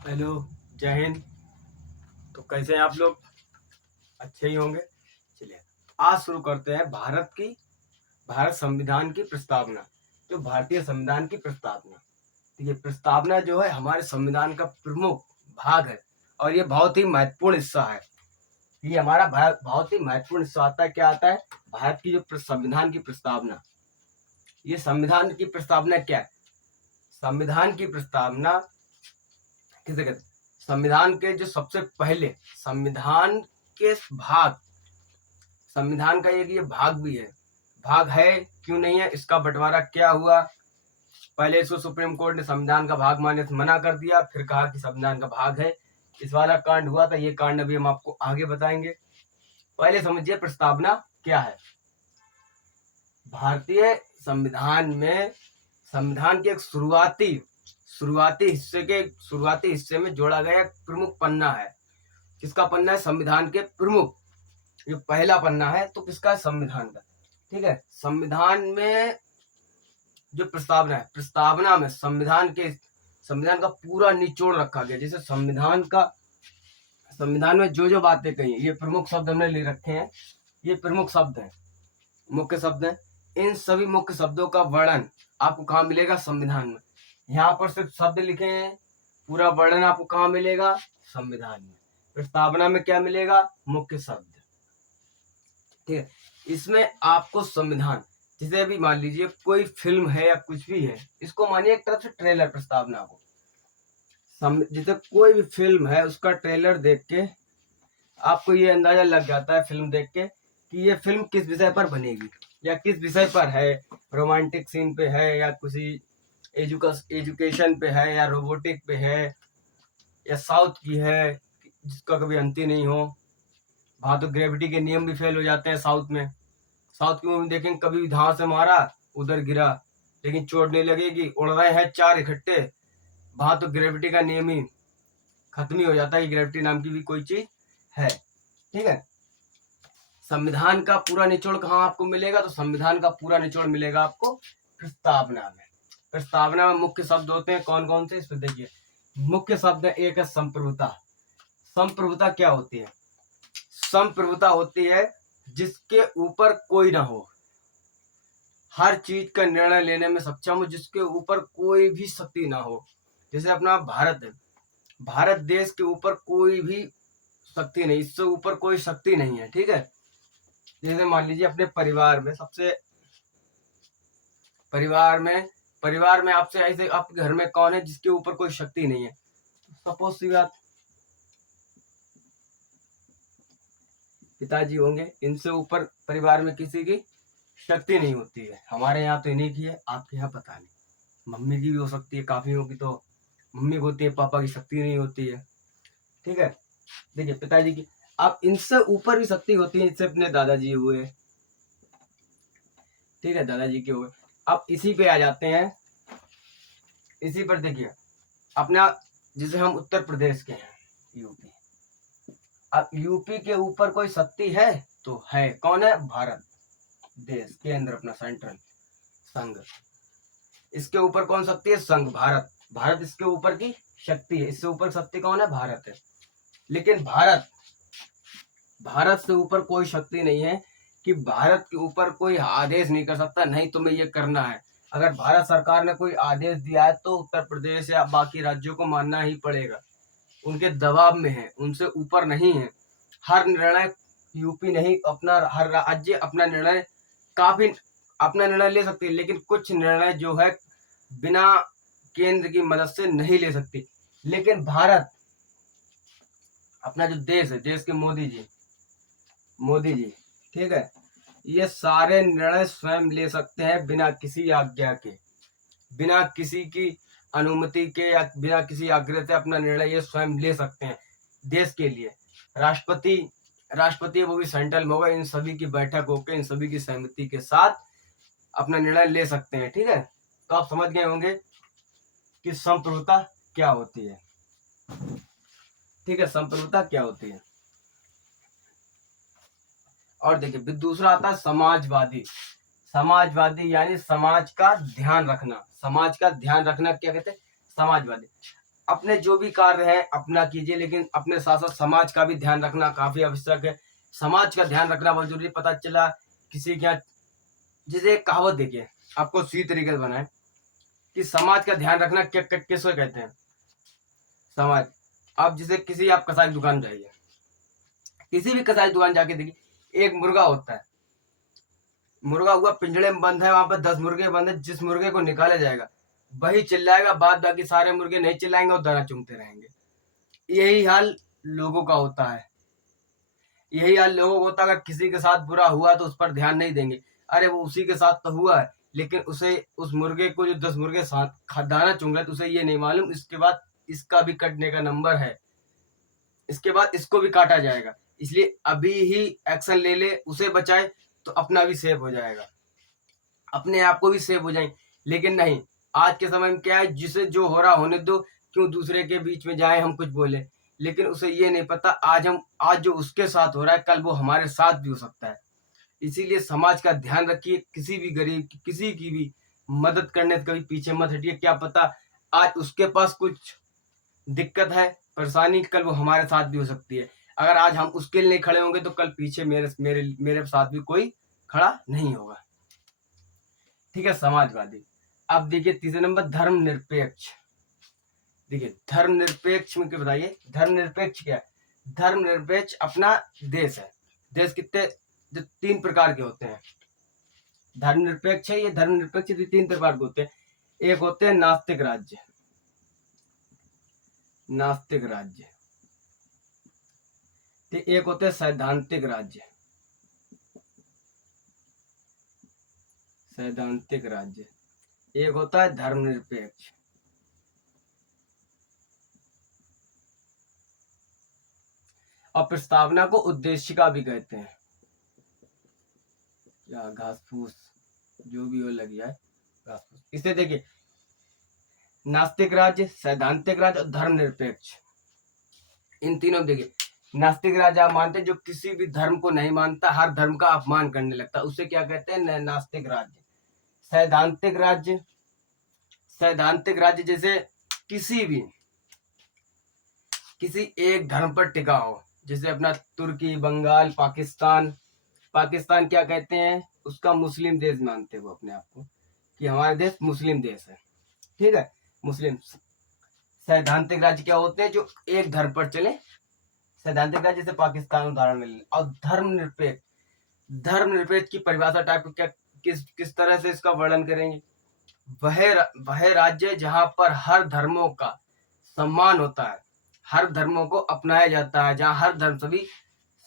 Hello, जय हिंद। तो कैसे हैं आप लोग? अच्छे ही होंगे। चलिए, आज शुरू करते हैं भारत संविधान की प्रस्तावना। जो भारतीय संविधान की प्रस्तावना, तो ये प्रस्तावना जो है हमारे संविधान का प्रमुख भाग है और ये बहुत ही महत्वपूर्ण हिस्सा है। ये हमारा बहुत ही महत्वपूर्ण हिस्सा आता है। क्या आता है? भारत की जो संविधान की प्रस्तावना। ये संविधान की प्रस्तावना क्या है? संविधान की प्रस्तावना किसे कहते हैं? संविधान के जो सबसे पहले के भाग संविधान का एक ये भाग भी है। भाग है क्यों नहीं है, इसका बंटवारा क्या हुआ? पहले इसको सुप्रीम कोर्ट ने संविधान का भाग मानने से मना कर दिया, फिर कहा कि संविधान का भाग है। इस वाला कांड हुआ था। ये कांड अभी हम आपको आगे बताएंगे। पहले समझिए प्रस्तावना क्या है। भारतीय संविधान में संविधान के एक शुरुआती हिस्से में जोड़ा गया एक प्रमुख पन्ना है। किसका पन्ना है? संविधान के प्रमुख। ये पहला पन्ना है। तो किसका? संविधान का। ठीक है। संविधान में जो प्रस्तावना है, प्रस्तावना में संविधान का पूरा निचोड़ रखा गया। जैसे संविधान में जो बातें कही, ये प्रमुख शब्द हमने ले रखे हैं। ये प्रमुख शब्द हैं, मुख्य शब्द हैं। इन सभी मुख्य शब्दों का वर्णन आपको कहाँ मिलेगा? संविधान में। यहाँ पर सिर्फ शब्द लिखे हैं, पूरा वर्णन आपको कहाँ मिलेगा? संविधान में। प्रस्तावना में क्या मिलेगा? मुख्य शब्द। ठीक है। इसमें आपको संविधान, जैसे अभी मान लीजिए कोई फिल्म है या कुछ भी है, इसको मानिए एक तरफ से ट्रेलर प्रस्तावना को। जैसे कोई भी फिल्म है, उसका ट्रेलर देख के आपको ये अंदाजा लग जाता है फिल्म देख के कि ये फिल्म किस विषय पर बनेगी या किस विषय पर है। रोमांटिक सीन पे है या किसी एजुकेशन पे है या रोबोटिक पे है या साउथ की है जिसका कभी अंत ही नहीं हो। वहां तो ग्रेविटी के नियम भी फेल हो जाते हैं साउथ में। साउथ की मूवी देखेंगे, कभी धां से मारा उधर गिरा, लेकिन चोट नहीं लगेगी। उड़ रहे हैं चार इकट्ठे, वहां तो ग्रेविटी का नियम ही खत्म ही हो जाता है कि ग्रेविटी नाम की भी कोई चीज है। ठीक है। संविधान का पूरा निचोड़ कहाँ आपको मिलेगा? तो संविधान का पूरा निचोड़ मिलेगा आपको प्रस्तावना में। प्रस्तावना में मुख्य शब्द होते हैं कौन कौन से? इस पर देखिए, मुख्य शब्द एक है संप्रभुता। संप्रभुता क्या होती है? संप्रभुता होती है जिसके ऊपर कोई ना हो, हर चीज का निर्णय लेने में सक्षम हो, जिसके ऊपर कोई भी शक्ति ना हो। जैसे अपना भारत है, भारत देश के ऊपर कोई भी शक्ति नहीं, इससे ऊपर कोई शक्ति नहीं है। ठीक है। जैसे मान लीजिए अपने परिवार में आपसे ऐसे आपके घर में कौन है जिसके ऊपर कोई शक्ति नहीं है? सपोज सी बात, पिताजी होंगे, इनसे ऊपर परिवार में किसी की शक्ति नहीं होती है। हमारे यहाँ तो इन्हीं की है, आपके यहाँ पता नहीं। मम्मी की भी हो सकती है, काफी होगी तो मम्मी को होती है, पापा की शक्ति नहीं होती है। ठीक है। देखिए पिताजी की, अब इनसे ऊपर भी शक्ति होती है। इससे अपने दादाजी हुए, ठीक है, दादाजी के हुए। अब इसी पे आ जाते हैं, इसी पर देखिए अपना, जिसे हम उत्तर प्रदेश के हैं, यूपी। अब यूपी के ऊपर कोई शक्ति है तो है, कौन है? भारत देश, केंद्र अपना, सेंट्रल, संघ। इसके ऊपर कौन शक्ति है? संघ, भारत। भारत इसके ऊपर की शक्ति है। इससे ऊपर शक्ति कौन है? भारत है। लेकिन भारत से ऊपर कोई शक्ति नहीं है कि भारत के ऊपर कोई आदेश नहीं कर सकता, नहीं तुम्हें ये करना है। अगर भारत सरकार ने कोई आदेश दिया है तो उत्तर प्रदेश या बाकी राज्यों को मानना ही पड़ेगा। उनके दबाव में है, उनसे ऊपर नहीं है। हर निर्णय यूपी नहीं, अपना हर राज्य अपना निर्णय ले सकती है, लेकिन कुछ निर्णय जो है बिना केंद्र की मदद से नहीं ले सकती। लेकिन भारत, अपना जो देश है, देश के मोदी जी, ठीक है, ये सारे निर्णय स्वयं ले सकते हैं बिना किसी आज्ञा के, बिना किसी की अनुमति के या बिना किसी आग्रह से अपना निर्णय ये स्वयं ले सकते हैं देश के लिए। राष्ट्रपति वो भी सेंट्रल में होगा। इन सभी की बैठक होकर इन सभी की सहमति के साथ अपना निर्णय ले सकते हैं। ठीक है। तो आप समझ गए होंगे कि संप्रभुता क्या होती है। ठीक है, संप्रभुता क्या होती है। और देखिए दूसरा आता है समाजवादी। समाजवादी यानी समाज का ध्यान रखना। समाज का ध्यान रखना क्या कहते हैं? समाजवादी। अपने जो भी कार्य है अपना कीजिए, लेकिन अपने साथ साथ समाज का भी ध्यान रखना काफी आवश्यक है। समाज का ध्यान रखना बहुत जरूरी। पता चला किसी क्या, जैसे एक कहावत देखिए, आपको सी तरीके से बनाए कि समाज का ध्यान रखना किसको कहते हैं। समाज, आप जैसे किसी आप कसाई दुकान जाइए, किसी भी कसाई दुकान जाके देखिए, एक मुर्गा होता है, मुर्गा हुआ पिंजड़े में बंद है, वहां पर 10 मुर्गे बंद है। जिस मुर्गे को निकाला जाएगा वही चिल्लाएगा, बाद बाकी सारे मुर्गे नहीं चिल्लाएंगे और दाना चुगते रहेंगे। यही हाल लोगों का होता है, यही हाल लोगों को होता है। अगर किसी के साथ बुरा हुआ तो उस पर ध्यान नहीं देंगे, अरे वो उसी के साथ तो हुआ है, लेकिन उसे, उस मुर्गे को जो 10 मुर्गे साथ दाना चुग रहे, तो उसे ये नहीं मालूम इसके बाद इसका भी कटने का नंबर है, इसके बाद इसको भी काटा जाएगा। इसलिए अभी ही एक्शन ले ले, उसे बचाए तो अपना भी सेव हो जाएगा, अपने आप को भी सेव हो जाए। लेकिन नहीं, आज के समय में क्या है, जिसे जो हो रहा होने दो, क्यों दूसरे के बीच में जाए हम कुछ बोले। लेकिन उसे ये नहीं पता आज जो उसके साथ हो रहा है, कल वो हमारे साथ भी हो सकता है। इसीलिए समाज का ध्यान रखिए, किसी भी गरीब की, किसी की भी मदद करने से कभी पीछे मत हटिए। क्या पता आज उसके पास कुछ दिक्कत है, परेशानी, कल वो हमारे साथ भी हो सकती है। अगर आज हम उसके लिए नहीं खड़े होंगे तो कल पीछे मेरे साथ भी कोई खड़ा नहीं होगा। ठीक है, समाजवादी। अब देखिए तीसरे नंबर, धर्मनिरपेक्ष। देखिए धर्मनिरपेक्ष में क्या बताइए, धर्मनिरपेक्ष क्या है। धर्मनिरपेक्ष अपना देश है। देश कितने, जो 3 प्रकार के होते हैं। धर्मनिरपेक्ष है, ये धर्मनिरपेक्ष 3 प्रकार के होते हैं। एक होते हैं नास्तिक राज्य, नास्तिक राज्य। एक होते हैं सैद्धांतिक राज्य, सैद्धांतिक राज्य। एक होता है धर्मनिरपेक्ष। और प्रस्तावना को उद्देशिका भी कहते हैं, या घास फूस जो भी हो लगी है, घास फूस। इसे देखिए, नास्तिक राज्य, सैद्धांतिक राज्य और धर्मनिरपेक्ष, इन तीनों देखिए। नास्तिक राज्य आप मानते हैं, जो किसी भी धर्म को नहीं मानता, हर धर्म का अपमान करने लगता, उसे क्या कहते हैं, नास्तिक राज्य। सैद्धांतिक राज्य, सैद्धांतिक राज्य जैसे किसी एक धर्म पर टिका हो, जैसे अपना तुर्की, बंगाल, पाकिस्तान। पाकिस्तान क्या कहते हैं, उसका मुस्लिम देश मानते हैं वो अपने आप को, कि हमारा देश मुस्लिम देश है। ठीक है, मुस्लिम। सैद्धांतिक राज्य क्या होते हैं, जो एक धर्म पर चले, सैद्धांतिक राज्य जैसे पाकिस्तान उदाहरण मिल। और धर्मनिरपेक्ष, धर्मनिरपेक्ष की परिभाषा टाइप क्या, किस तरह से इसका वर्णन करेंगे। वह राज्य जहां पर हर धर्मों का सम्मान होता है, हर धर्मों को अपनाया जाता है, जहां हर धर्म,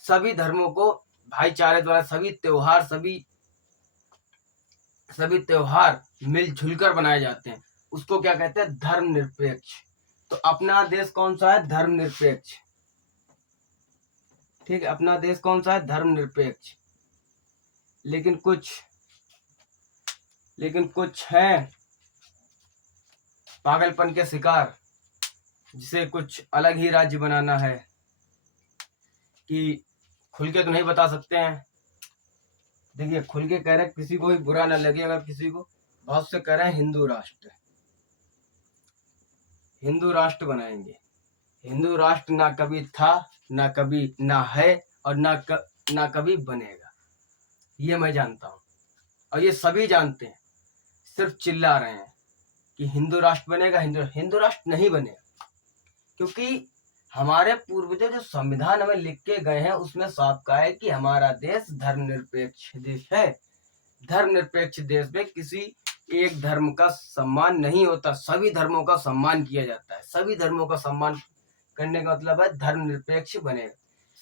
सभी धर्मों को भाईचारे द्वारा सभी त्योहार मिलजुल कर बनाए जाते हैं, उसको क्या कहते हैं, धर्मनिरपेक्ष। तो अपना देश कौन सा है, धर्मनिरपेक्ष। ठीक है, अपना देश कौन सा है, धर्मनिरपेक्ष। लेकिन कुछ हैं पागलपन के शिकार, जिसे कुछ अलग ही राज्य बनाना है, कि खुल के तो नहीं बता सकते हैं। देखिए खुल के कह रहे हैं, किसी को भी बुरा ना लगे अगर किसी को, बहुत से कह रहे हैं हिंदू राष्ट्र, हिंदू राष्ट्र बनाएंगे। हिंदू राष्ट्र ना कभी था, ना कभी, ना है, और ना कभी बनेगा, ये मैं जानता हूं, और ये सभी जानते हैं, सिर्फ चिल्ला रहे हैं कि हिंदू राष्ट्र बनेगा। हिंदू राष्ट्र नहीं बनेगा, क्योंकि हमारे पूर्वजों जो संविधान हमें लिख के गए हैं, उसमें साफ कहा है कि हमारा देश धर्मनिरपेक्ष देश है। धर्मनिरपेक्ष देश में किसी एक धर्म का सम्मान नहीं होता, सभी धर्मों का सम्मान किया जाता है। सभी धर्मों का सम्मान करने का मतलब है धर्मनिरपेक्ष बनेगा,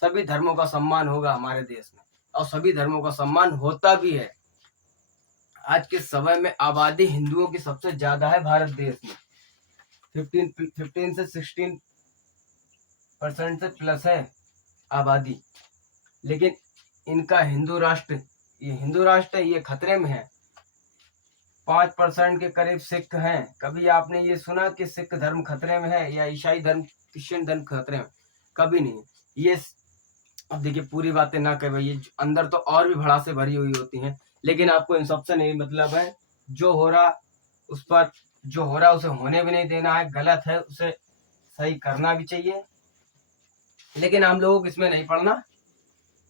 सभी धर्मों का सम्मान होगा हमारे देश में, और सभी धर्मों का सम्मान होता भी है। आज के समय में आबादी हिंदुओं की सबसे ज्यादा है भारत देश में, 15 से 16% से प्लस है आबादी। लेकिन इनका हिंदू राष्ट्र है, ये खतरे में है। 5% के करीब सिख हैं। कभी आपने ये सुना कि सिख धर्म खतरे में है, या ईसाई धर्म, क्रिश्चियन धर्म खतरे में? कभी नहीं। ये अब देखिए, पूरी बातें ना कह भाई, ये अंदर तो और भी भड़ासे भरी हुई होती हैं, लेकिन आपको इन सबसे नहीं मतलब है। जो हो रहा उसे होने भी नहीं देना है, गलत है, उसे सही करना भी चाहिए, लेकिन हम लोगों को इसमें नहीं पड़ना।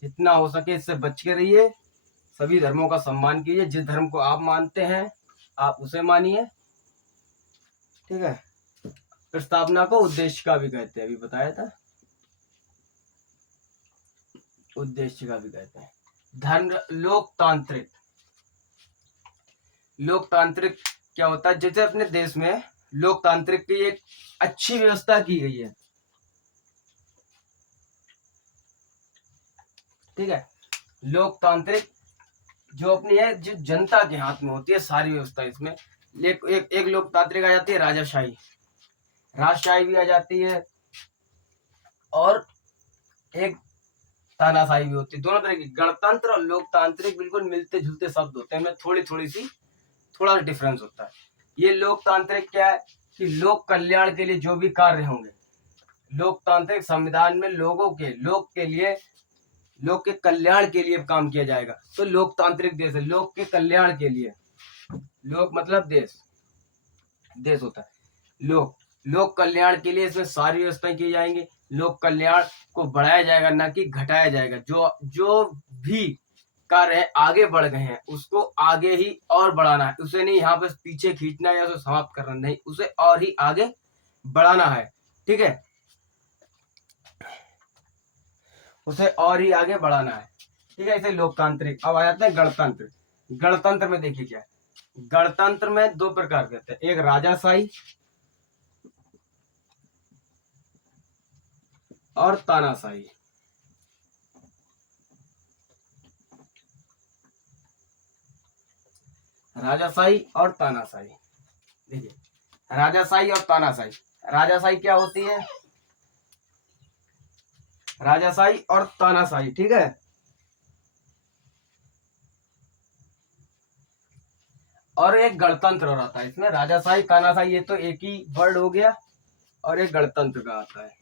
जितना हो सके इससे बच के रहिए। सभी धर्मों का सम्मान कीजिए। जिस धर्म को आप मानते हैं आप उसे मानिए, ठीक है। प्रस्तावना को उद्देश्य का भी कहते हैं, अभी बताया था, उद्देश्य का भी कहते हैं। धर्म लोकतांत्रिक, लोकतांत्रिक क्या होता है? जैसे अपने देश में लोकतांत्रिक की एक अच्छी व्यवस्था की गई है, ठीक है। लोकतांत्रिक जो अपनी है, जो जनता के हाथ में होती है सारी व्यवस्था। इसमें एक लोकतांत्रिक आ जाती है राजाशाही, राजशाही भी आ जाती है, और एक तानाशाही भी होती है। दोनों तरह की, गणतंत्र और लोकतांत्रिक बिल्कुल मिलते जुलते शब्द होते हैं, इनमें थोड़ा डिफरेंस होता है। ये लोकतांत्रिक क्या है कि लोक कल्याण के लिए जो भी कार्य होंगे, लोकतांत्रिक संविधान में लोग के कल्याण के लिए काम किया जाएगा, तो लोकतांत्रिक देश है। लोग के कल्याण के लिए, लोक मतलब देश होता है। लोक कल्याण के लिए इसमें सारी व्यवस्थाएं की जाएंगी। लोक कल्याण को बढ़ाया जाएगा, ना कि घटाया जाएगा। जो भी कार्य है आगे बढ़ गए हैं उसको आगे ही और बढ़ाना है, उसे नहीं यहाँ पे पीछे खींचना या उसे समाप्त करना, नहीं, उसे और ही आगे बढ़ाना है, ठीक है, उसे और ही आगे बढ़ाना है, ठीक है। इसे लोकतांत्रिक। अब आ जाते हैं गणतंत्र। गणतंत्र में देखिए क्या है, गणतंत्र में दो प्रकार के होते हैं, एक राजाशाही और तानाशाही। राजाशाही और तानाशाही, देखिए राजाशाही और तानाशाही। राजाशाही क्या होती है? राजाशाही और तानाशाही, ठीक है। और एक गणतंत्र और आता है इसमें। राजाशाही तानाशाही ये तो एक ही वर्ड हो गया, और एक गणतंत्र का आता है।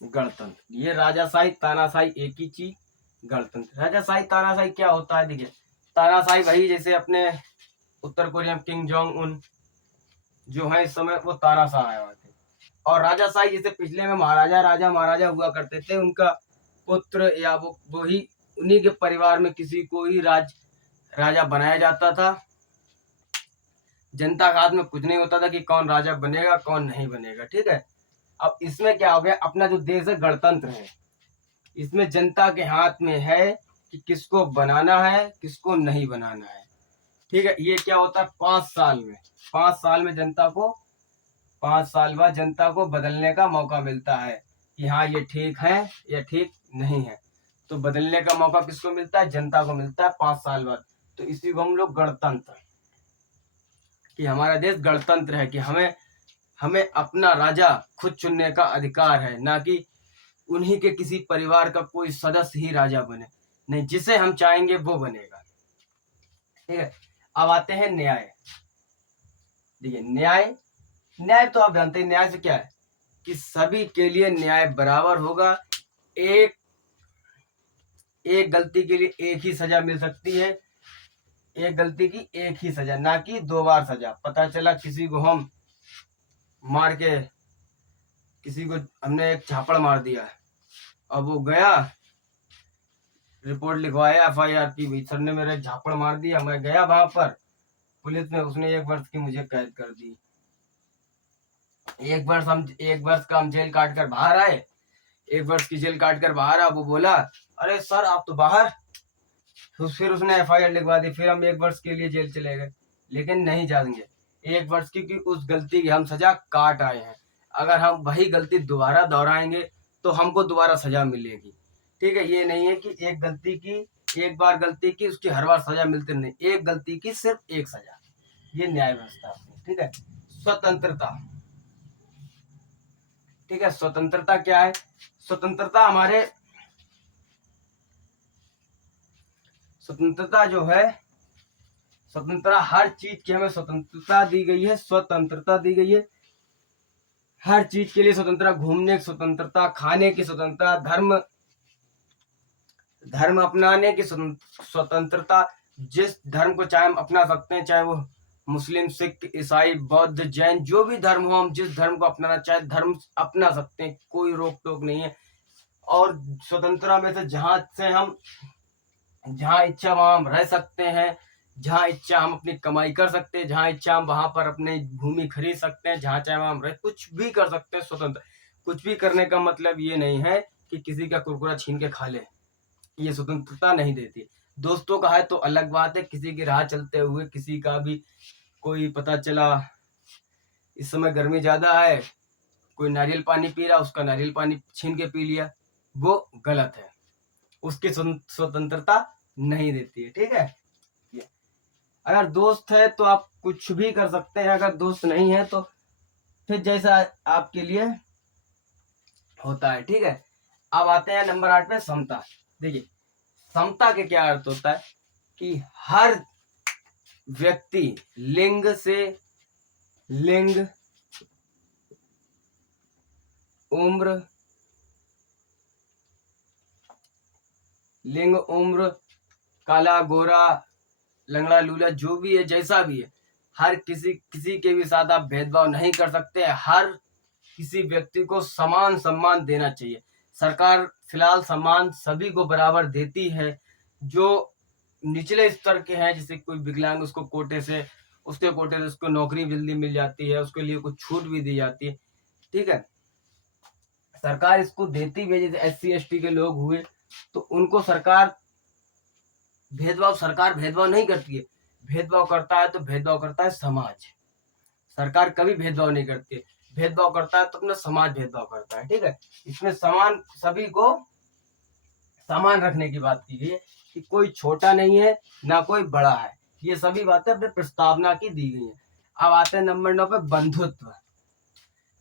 गणतंत्र, ये राजाशाही तानाशाही एक ही चीज। गणतंत्र, राजाशाही तानाशाही क्या होता है? देखिए तानाशाही वही, जैसे अपने उत्तर कोरिया में किंग जोंग उन जो है इस समय, वो तानाशाह आए हुए थे। और राजाशाही जैसे पिछले में महाराजा हुआ करते थे, उनका पुत्र या वो ही उन्हीं के परिवार में किसी को ही राजा बनाया जाता था। जनता के हाथ में कुछ नहीं होता था कि कौन राजा बनेगा कौन नहीं बनेगा, ठीक है। अब इसमें क्या हो गया, अपना जो देश है गणतंत्र है, इसमें जनता के हाथ में है कि किसको बनाना है किसको नहीं बनाना है, ठीक है। ये क्या होता है, 5 साल में जनता को 5 साल बाद जनता को बदलने का मौका मिलता है कि हाँ ये ठीक है या ठीक नहीं है। तो बदलने का मौका किसको मिलता है? जनता को मिलता है 5 साल बाद। तो इसी को हम लोग गणतंत्र, कि हमारा देश गणतंत्र है, कि हमें अपना राजा खुद चुनने का अधिकार है, ना कि उन्हीं के किसी परिवार का कोई सदस्य ही राजा बने, नहीं, जिसे हम चाहेंगे वो बनेगा, ठीक है। अब आते हैं न्याय। देखिए न्याय तो आप जानते हैं, न्याय से क्या है कि सभी के लिए न्याय बराबर होगा। एक गलती के लिए एक ही सजा मिल सकती है, एक गलती की एक ही सजा, ना कि 2 बार सजा। पता चला किसी को हम मार के, किसी को हमने एक झापड़ मार दिया, अब वो गया रिपोर्ट लिखवाया FIR की, भाई सर ने मेरे झापड़ मार दिया, मैं गया वहां पर पुलिस में, उसने 1 वर्ष की मुझे कैद कर दी। 1 वर्ष का हम जेल काट कर बाहर आए, 1 वर्ष की जेल काट कर बाहर आ, वो बोला अरे सर आप तो बाहर, तो फिर उसने FIR लिखवा दी, फिर हम 1 वर्ष के लिए जेल चले गए। लेकिन नहीं जाएंगे 1 वर्ष की उस गलती की हम सजा काट आए हैं। अगर हम वही गलती दोबारा दोहराएंगे तो हमको दोबारा सजा मिलेगी, ठीक है। ये नहीं है कि एक बार गलती की उसकी हर बार सजा मिलती नहीं, एक गलती की सिर्फ एक सजा। ये न्याय व्यवस्था, ठीक है। स्वतंत्रता, ठीक है। स्वतंत्रता क्या है? स्वतंत्रता जो है, स्वतंत्रता हर चीज की हमें स्वतंत्रता दी गई है, स्वतंत्रता दी गई है हर चीज के लिए। स्वतंत्रता, घूमने की स्वतंत्रता, खाने की स्वतंत्रता, धर्म अपनाने की स्वतंत्रता, जिस धर्म को चाहे हम अपना सकते हैं, चाहे वो मुस्लिम, सिख, ईसाई, बौद्ध, जैन, जो भी धर्म हो, हम जिस धर्म को अपनाना चाहे धर्म अपना सकते हैं, कोई रोक टोक नहीं है। और स्वतंत्रता में से जहाँ इच्छा वहां हम रह सकते हैं, जहाँ इच्छा हम अपनी कमाई कर सकते हैं, जहाँ इच्छा हम वहां पर अपनी भूमि खरीद सकते हैं, जहाँ चाहे वहां हम रह, कुछ भी कर सकते हैं स्वतंत्र। कुछ भी करने का मतलब ये नहीं है कि किसी का कुरकुरा छीन के खा ले, ये स्वतंत्रता नहीं देती। दोस्तों का है तो अलग बात है, किसी की राह चलते हुए किसी का भी कोई पता चला इस समय गर्मी ज्यादा है, कोई नारियल पानी पी रहा, उसका नारियल पानी छीन के पी लिया, वो गलत है, उसकी स्वतंत्रता नहीं देती है। ठीक है, अगर दोस्त है तो आप कुछ भी कर सकते हैं, अगर दोस्त नहीं है तो फिर जैसा आपके लिए होता है। ठीक है, अब आते हैं नंबर 8 पे, समता। देखिए समता के क्या अर्थ होता है कि हर व्यक्ति लिंग, उम्र, काला गोरा लंगड़ा लूला जो भी है, जैसा भी है, हर किसी के भी साथ आप भेदभाव नहीं कर सकते। हर किसी व्यक्ति को समान सम्मान देना चाहिए। सरकार फिलहाल सम्मान सभी को बराबर देती है। जो निचले स्तर के हैं, जैसे कोई विकलांग, उसके कोटे से उसको नौकरी जल्दी मिल जाती है, उसके लिए कुछ छूट भी दी जाती है। ठीक है, सरकार इसको देती भी है। जैसे SC ST के लोग हुए तो उनको सरकार भेदभाव नहीं करती है। भेदभाव करता है तो भेदभाव करता है समाज, सरकार कभी भेदभाव नहीं करती है। भेदभाव करता है तो अपना समाज भेदभाव करता है। ठीक है, इसमें सभी को समान रखने की बात की गई है कि कोई छोटा नहीं है ना कोई बड़ा है। ये सभी बातें अपने प्रस्तावना की दी गई है। अब आते हैं नंबर 9 पे,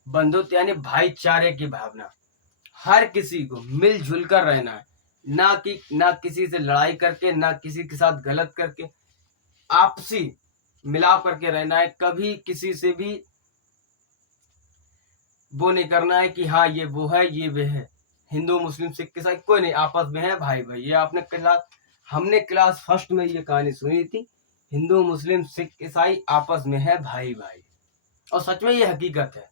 बंधुत्व यानी भाईचारे की भावना। हर किसी को मिलजुल कर रहना है, ना किसी से लड़ाई करके, ना किसी के साथ गलत करके, आपसी मिलाप करके रहना है। कभी किसी से भी वो नहीं करना है कि हाँ ये वो है ये वे है, हिंदू मुस्लिम सिख के साथ कोई नहीं, आपस में है भाई भाई। ये हमने क्लास फर्स्ट में ये कहानी सुनी थी, हिंदू मुस्लिम सिख ईसाई आपस में है भाई भाई। और सच में ये हकीकत है,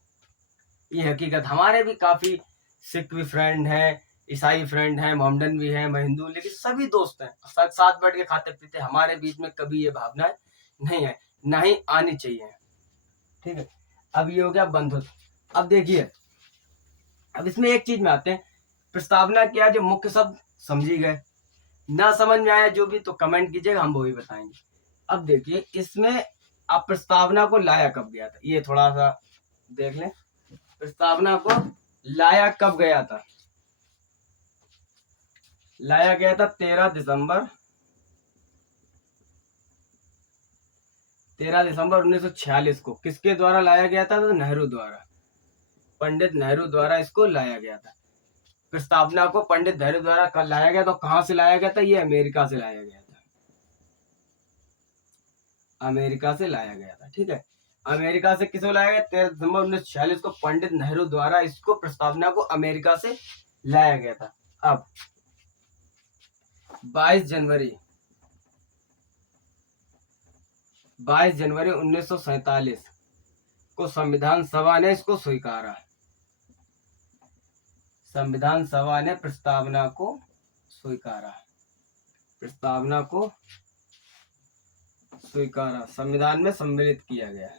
ये हकीकत। हमारे भी काफी सिख भी फ्रेंड है, ईसाई फ्रेंड है, मोहम्मदन भी है, मैं हिंदू, लेकिन सभी दोस्त हैं, साथ बैठ के खाते पीते। हमारे बीच में कभी ये भावनाएं नहीं है, ना ही आनी चाहिए। ठीक है, अब ये हो गया बंधुत्व। अब देखिए, अब इसमें एक चीज में आते हैं, प्रस्तावना क्या, जो मुख्य शब्द समझी गए, ना समझ में आया जो भी तो कमेंट कीजिएगा, हम वो भी बताएंगे। अब देखिए इसमें आप प्रस्तावना को लाया कब गया था, ये थोड़ा सा देख लें। प्रस्तावना को लाया कब गया था? लाया गया था 13 दिसंबर 1946 को। किसके द्वारा लाया गया था? तो नेहरू द्वारा, पंडित नेहरू द्वारा इसको लाया गया था। प्रस्तावना को पंडित नेहरू द्वारा लाया गया, तो कहां से लाया गया था? ये अमेरिका से लाया गया था, अमेरिका से लाया गया था। ठीक है, अमेरिका से किसको लाया गया? 13 दिसंबर 1946 को पंडित नेहरू द्वारा इसको प्रस्तावना को अमेरिका से लाया गया था। अब 22 जनवरी 1947 को संविधान सभा ने इसको स्वीकारा। संविधान सभा ने प्रस्तावना को स्वीकारा, प्रस्तावना को स्वीकारा, संविधान में सम्मिलित किया गया।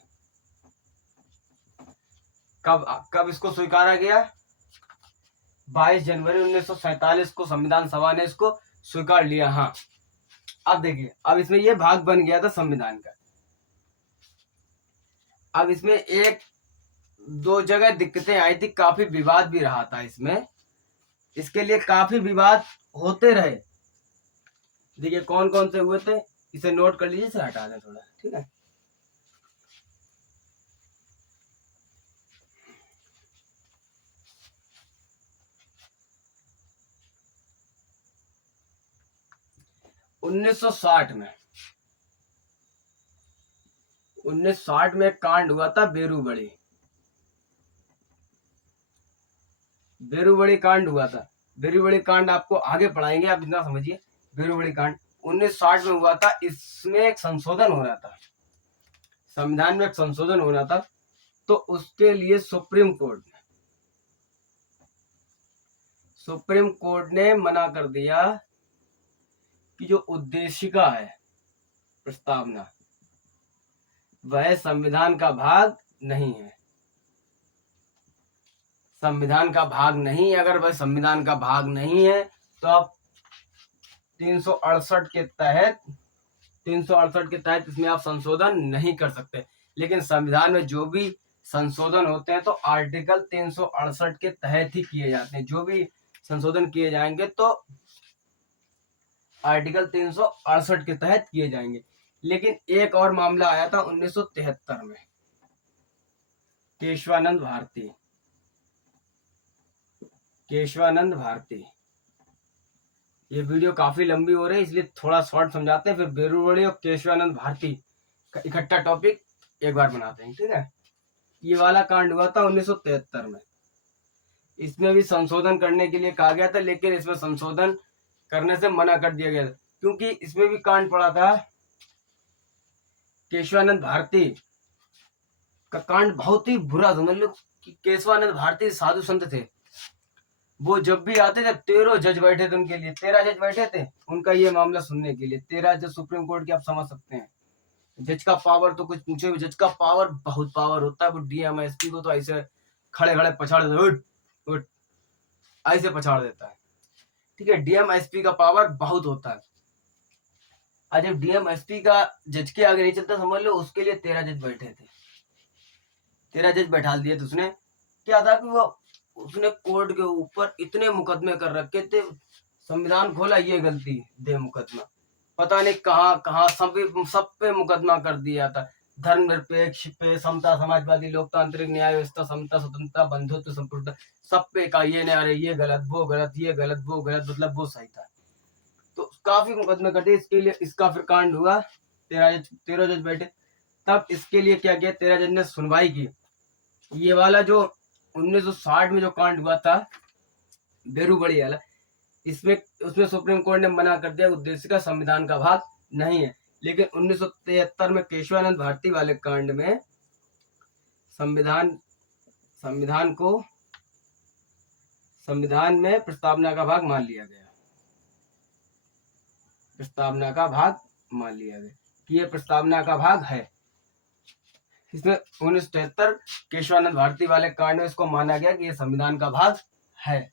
कब इसको स्वीकारा गया? 22 जनवरी 1947 को संविधान सभा ने इसको स्वीकार लिया। हाँ, अब देखिए, अब इसमें ये भाग बन गया था संविधान का। अब इसमें एक दो जगह दिक्कतें आई थी, काफी विवाद भी रहा था इसमें, इसके लिए काफी विवाद होते रहे। देखिए कौन कौन से हुए थे, इसे नोट कर लीजिए, इसे हटा दें थोड़ा। ठीक है, उन्नीस सौ साठ में एक कांड हुआ था, बेरूबड़ी कांड हुआ था। बेरूबड़ी कांड आपको आगे पढ़ाएंगे, आप इतना समझिए। बेरूबड़ी कांड 1960 में हुआ था। इसमें एक संशोधन हो रहा था, संविधान में एक संशोधन होना था, तो उसके लिए सुप्रीम कोर्ट ने मना कर दिया कि जो उद्देशिका है प्रस्तावना, वह संविधान का भाग नहीं है। संविधान का भाग नहीं, अगर वह संविधान का भाग नहीं है तो आप 368 के तहत इसमें आप संशोधन नहीं कर सकते। लेकिन संविधान में जो भी संशोधन होते हैं तो आर्टिकल 368 के तहत ही किए जाते हैं। जो भी संशोधन किए जाएंगे तो आर्टिकल 368 के तहत किए जाएंगे। लेकिन एक और मामला आया था 1973 में, केशवानंद भारती। ये वीडियो काफी लंबी हो रही है, इसलिए थोड़ा शॉर्ट समझाते हैं, फिर बेरुवड़ी और केशवानंद भारती का इकट्ठा टॉपिक एक बार बनाते हैं, ठीक है। ये वाला कांड हुआ था 1973 में। इसमें भी संशोधन करने के लिए कहा गया था, लेकिन इसमें संशोधन करने से मना कर दिया गया था, क्योंकि इसमें भी कांड पड़ा था। केशवानंद भारती का कांड बहुत ही बुरा, समझ लो कि केशवानंद भारती साधु संत थे। वो जब भी आते थे 13 जज बैठे थे उनके लिए, 13 जज बैठे थे उनका ये मामला सुनने के लिए। 13 जज सुप्रीम कोर्ट के, आप समझ सकते हैं। जज का पावर तो कुछ पूछे, जज का पावर बहुत पावर होता है। वो डीएम एसपी को तो ऐसे खड़े खड़े पछाड़ देता, ऐसे पछाड़ देता है, ठीक है। डीएम एसपी का पावर बहुत होता है। आज जब डीएम एसपी का जज के आगे नहीं चलता, समझ लो उसके लिए 13 जज बैठे थे। 13 जज बैठा दिए थे। उसने क्या था कि उसने कोर्ट के ऊपर इतने मुकदमे कर रखे थे, संविधान खोला ये गलती दे मुकदमा, पता नहीं कहाँ कहाँ सब पे मुकदमा कर दिया था। धर्मनिरपेक्ष पे, समता, समाजवादी, लोकतांत्रिक, न्याय व्यवस्था, समता, स्वतंत्रता, बंधुत्व, संप्रभुता, सब पे का ये नहीं, अरे ये गलत, वो गलत, ये गलत, वो गलत, मतलब वो सही था। तो काफी मुकदमे कर दिए। इसके लिए इसका फिर कांड हुआ, 13 जज बैठे। तब इसके लिए क्या किया, 13 जज ने सुनवाई की। ये वाला जो 1960 में जो कांड हुआ था बेरुबड़ी वाला, उसमें सुप्रीम कोर्ट ने मना कर दिया, उद्देश्य का संविधान का भाग नहीं है। लेकिन 1973 में केशवानंद भारती वाले कांड में संविधान में प्रस्तावना का भाग मान लिया गया। कि ये प्रस्तावना का भाग है। इसमें 1973 केशवानंद भारती वाले कांड में इसको माना गया कि ये संविधान का भाग है,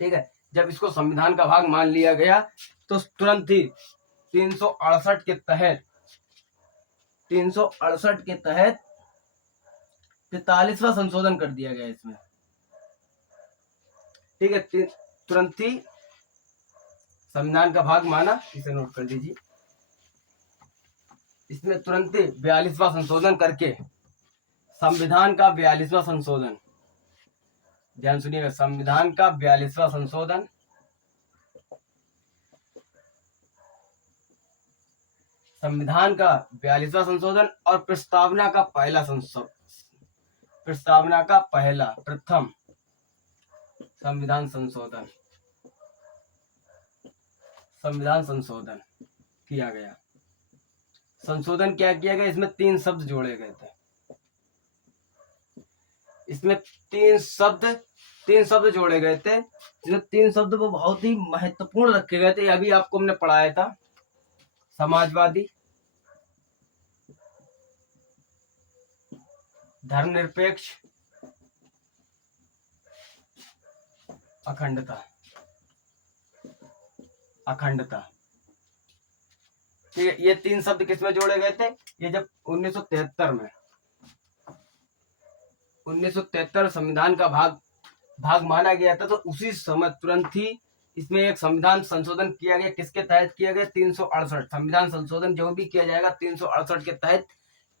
ठीक है। जब इसको संविधान का भाग मान लिया गया तो तुरंत ही 368 के तहत 43वां संशोधन कर दिया गया इसमें, ठीक है। तुरंत ही संविधान का भाग माना, इसे नोट कर दीजिए। इसमें तुरंत ही 42वां संशोधन करके संविधान का 42वां संशोधन, ध्यान सुनिएगा, संविधान का 42वां संशोधन, और प्रस्तावना का प्रथम संविधान संशोधन किया गया। संशोधन क्या किया गया, इसमें 3 शब्द जोड़े गए थे। इसमें 3 शब्द जोड़े गए थे, जिसमें 3 शब्द वो बहुत ही महत्वपूर्ण रखे गए थे। अभी आपको हमने पढ़ाया था, समाजवादी, धर्मनिरपेक्ष, अखंडता, ठीक है। ये 3 शब्द किसमें जोड़े गए थे, ये जब 1973 संविधान का भाग माना गया था, तो उसी समय तुरंत ही इसमें एक संविधान संशोधन किया गया। किसके तहत किया गया, 368। संविधान संशोधन जो भी किया जाएगा 368 के तहत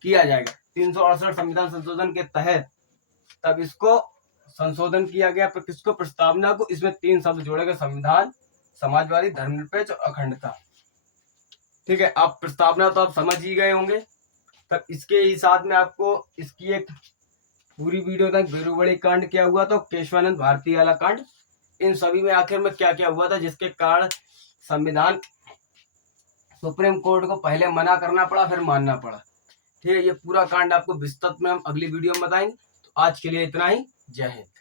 किया जाएगा। 368 संविधान संशोधन के तहत तब इसको संशोधन किया गया, किसको, प्रस्तावना को। इसमें 3 शब्द जोड़े गए, संविधान, समाजवादी, धर्मनिरपेक्ष और अखंडता, ठीक है। आप प्रस्तावना तो आप समझ ही गए होंगे। तब इसके ही साथ में आपको इसकी एक पूरी वीडियो तक बेरुबड़ी कांड क्या हुआ था, केशवानंद भारती वाला कांड, इन सभी में आखिर में क्या क्या हुआ था, जिसके कारण संविधान सुप्रीम कोर्ट को पहले मना करना पड़ा, फिर मानना पड़ा। ठीक है, ये पूरा कांड आपको विस्तृत में हम अगली वीडियो में बताएंगे। तो आज के लिए इतना ही। जय हिंद।